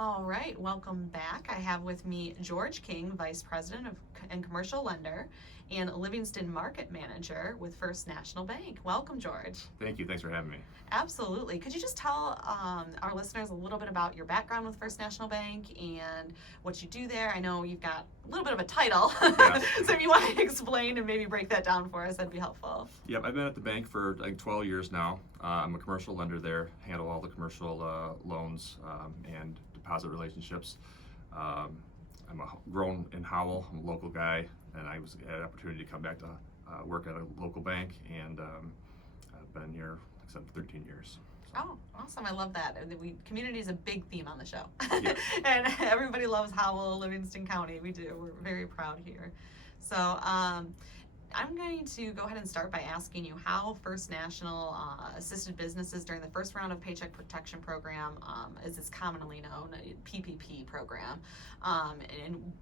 All right, welcome back. I have with me George King, Vice President and Commercial Lender, and Livingston Market Manager with First National Bank. Welcome, George. Thank you. Thanks for having me. Absolutely. Could you just tell our listeners a little bit about your background with First National Bank and what you do there? I know you've got a little bit of a title, Yeah. so if you want to explain and maybe break that down for us, that'd be helpful. Yep, I've been at the bank for 12 years now. I'm a commercial lender there, handle all the commercial loans and deposit relationships. I'm grown in Howell. I'm a local guy, and I had an opportunity to come back to work at a local bank, and I've been here, like I said, 13 years. Oh, awesome. I love that. Community is a big theme on the show. Yes. And everybody loves Howell, Livingston County. We do. We're very proud here. So I'm going to go ahead and start by asking you how First National assisted businesses during the first round of Paycheck Protection Program, as it's commonly known, PPP program. And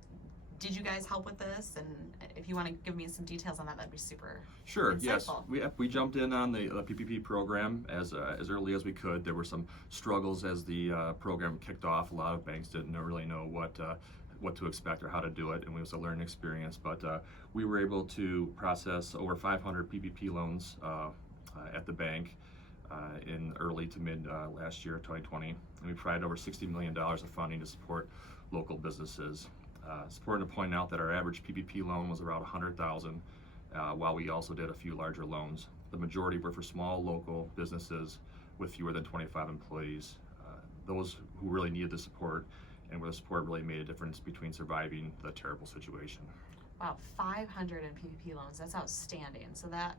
did you guys help with this? And if you want to give me some details on that, that'd be super Sure. insightful. Yes, we jumped in on the PPP program as early as we could. There were some struggles as the program kicked off. A lot of banks didn't really know what to expect or how to do it, and it was a learning experience. But we were able to process over 500 PPP loans at the bank in early to mid last year, 2020, and we provided over $60 million of funding to support local businesses. It's important to point out that our average PPP loan was around $100,000, while we also did a few larger loans. The majority were for small local businesses with fewer than 25 employees, those who really needed the support, and where the support really made a difference between surviving the terrible situation. Wow, 500 in PPP loans. That's outstanding. So that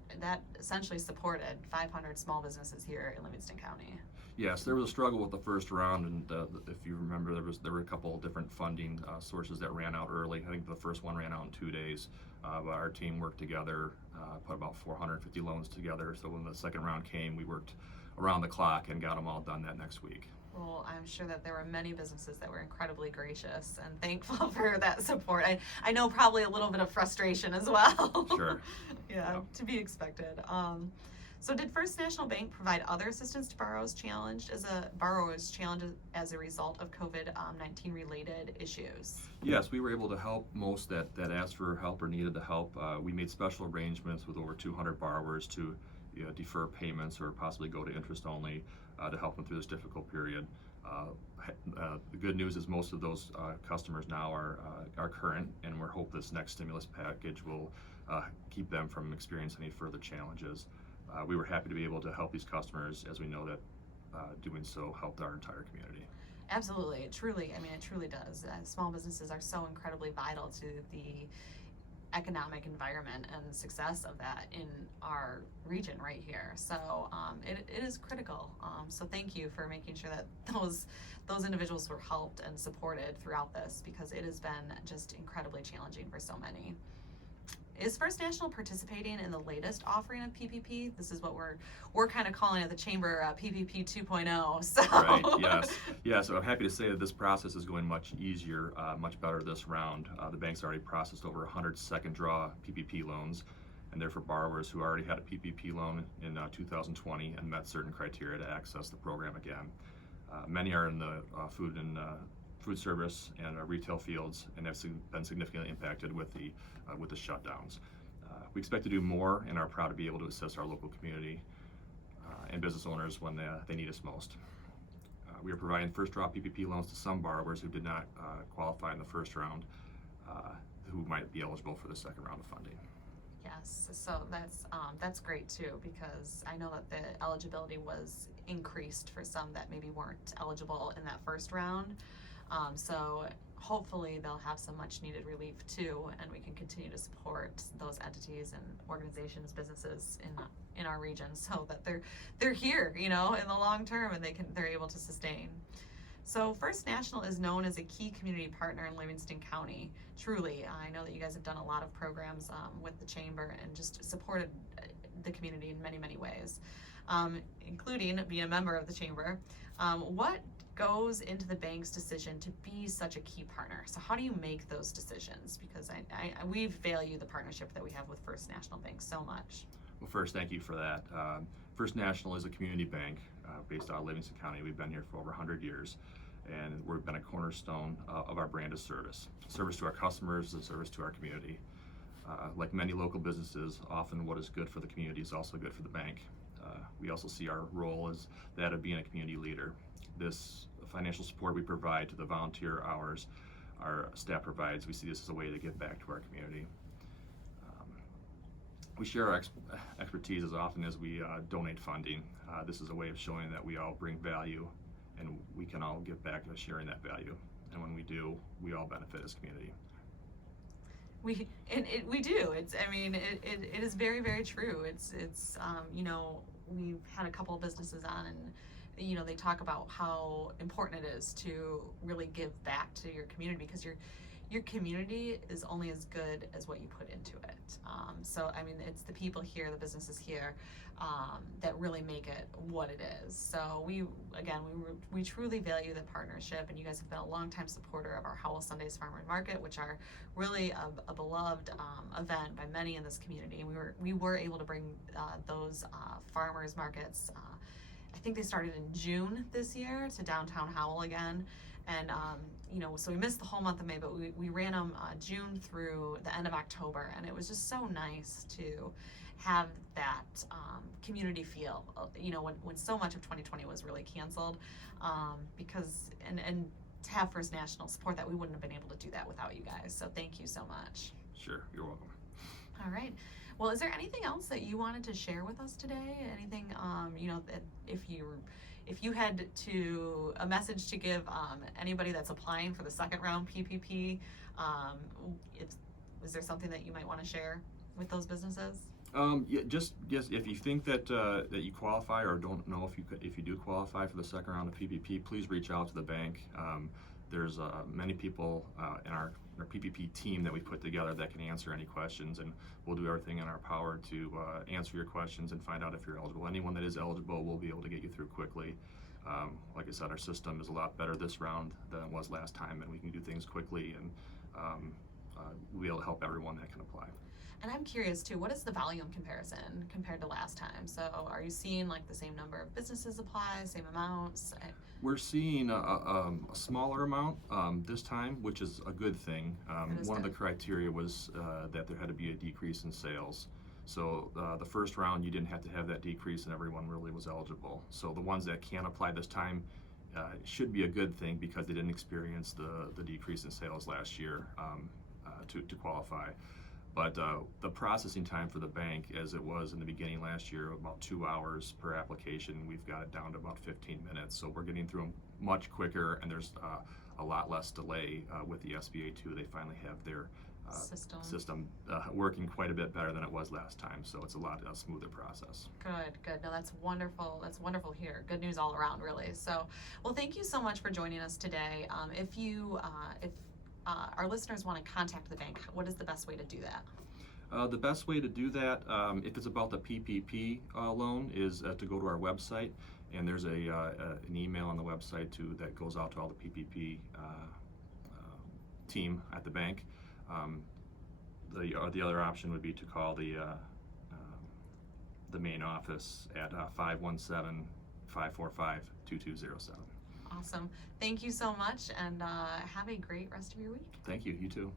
essentially supported 500 small businesses here in Livingston County. Yes, there was a struggle with the first round, and if you remember, there were a couple of different funding sources that ran out early. I think the first one ran out in 2 days, but our team worked together, put about 450 loans together. So when the second round came, we worked around the clock and got them all done that next week. Well, I'm sure that there were many businesses that were incredibly gracious and thankful for that support. I know probably a little bit of frustration as well. Sure. Yeah, to be expected. So did First National Bank provide other assistance to borrowers challenged as a result of COVID-19 related issues? Yes, we were able to help most that asked for help or needed the help. We made special arrangements with over 200 borrowers to defer payments or possibly go to interest only to help them through this difficult period. The good news is most of those customers now are current, and we're hoping this next stimulus package will keep them from experiencing any further challenges. We were happy to be able to help these customers, as we know that doing so helped our entire community. Absolutely, it truly does. Small businesses are so incredibly vital to the economic environment and success of that in our region right here. So it is critical. So thank you for making sure that those individuals were helped and supported throughout this, because it has been just incredibly challenging for so many. Is First National participating in the latest offering of PPP? This is what we're kind of calling at the Chamber PPP 2.0. So. Right. Yes. Yeah. So I'm happy to say that this process is going much easier, much better this round. The bank's already processed over 100 second draw PPP loans, and they're for borrowers who already had a PPP loan in 2020 and met certain criteria to access the program again. Many are in the food service and retail fields, and have been significantly impacted with the shutdowns. We expect to do more, and are proud to be able to assist our local community and business owners when they need us most. We are providing first draw PPP loans to some borrowers who did not qualify in the first round, who might be eligible for the second round of funding. Yes, so that's great too, because I know that the eligibility was increased for some that maybe weren't eligible in that first round. So hopefully they'll have some much needed relief too, and we can continue to support those entities and organizations, businesses in our region, so that they're here, in the long term, and they're able to sustain. So First National is known as a key community partner in Livingston County. Truly, I know that you guys have done a lot of programs with the Chamber and just supported the community in many, many ways, including being a member of the Chamber. What goes into the bank's decision to be such a key partner? So how do you make those decisions? Because we value the partnership that we have with First National Bank so much. Well, first, thank you for that. First National is a community bank based out of Livingston County. We've been here for over 100 years, and we've been a cornerstone of our brand of service. Service to our customers and service to our community. Like many local businesses, often what is good for the community is also good for the bank. We also see our role as that of being a community leader. This financial support we provide to the volunteer hours our staff provides, we see this as a way to give back to our community. We share our expertise as often as we donate funding. This is a way of showing that we all bring value and we can all give back to sharing that value. And when we do, we all benefit as a community. We do. It is very, very true. It's we've had a couple of businesses on, and they talk about how important it is to really give back to your community, because your community is only as good as what you put into it. So it's the people here, the businesses here, that really make it what it is. So we truly value the partnership, and you guys have been a longtime supporter of our Howell Sundays Farmer Market, which are really a beloved event by many in this community. And we were able to bring those farmers markets. I think they started in June this year to downtown Howell again. And, so we missed the whole month of May, but we ran them June through the end of October. And it was just so nice to have that community feel, when so much of 2020 was really canceled, because, and to have First National support that, we wouldn't have been able to do that without you guys. So thank you so much. Sure, you're welcome. All right. Well, is there anything else that you wanted to share with us today? Anything, that if you had a message to give anybody that's applying for the second round PPP, is there something that you might want to share with those businesses? If you think that you qualify or don't know if you do qualify for the second round of PPP, please reach out to the bank. There's many people in our PPP team that we put together that can answer any questions, and we'll do everything in our power to answer your questions and find out if you're eligible. Anyone that is eligible, we'll be able to get you through quickly. Like I said, our system is a lot better this round than it was last time, and we can do things quickly, and we'll be able to help everyone that can apply. And I'm curious too, what is the volume comparison compared to last time? So are you seeing like the same number of businesses apply, same amounts? We're seeing a smaller amount this time, which is a good thing. One of the criteria was that there had to be a decrease in sales. So the first round, you didn't have to have that decrease, and everyone really was eligible. So the ones that can apply this time should be a good thing, because they didn't experience the decrease in sales last year to qualify. But the processing time for the bank, as it was in the beginning last year, about 2 hours per application, we've got it down to about 15 minutes. So we're getting through them much quicker, and there's a lot less delay with the SBA too. They finally have their system working quite a bit better than it was last time. So it's a lot smoother process. Good. No, that's wonderful. That's wonderful here. Good news all around, really. So, well, thank you so much for joining us today. If our listeners want to contact the bank, what is the best way to do that? The best way to do that, if it's about the PPP loan, is to go to our website, and there's an email on the website that goes out to all the PPP team at the bank. The other option would be to call the main office at 517-545-2207. Awesome. Thank you so much, and have a great rest of your week. Thank you. You too.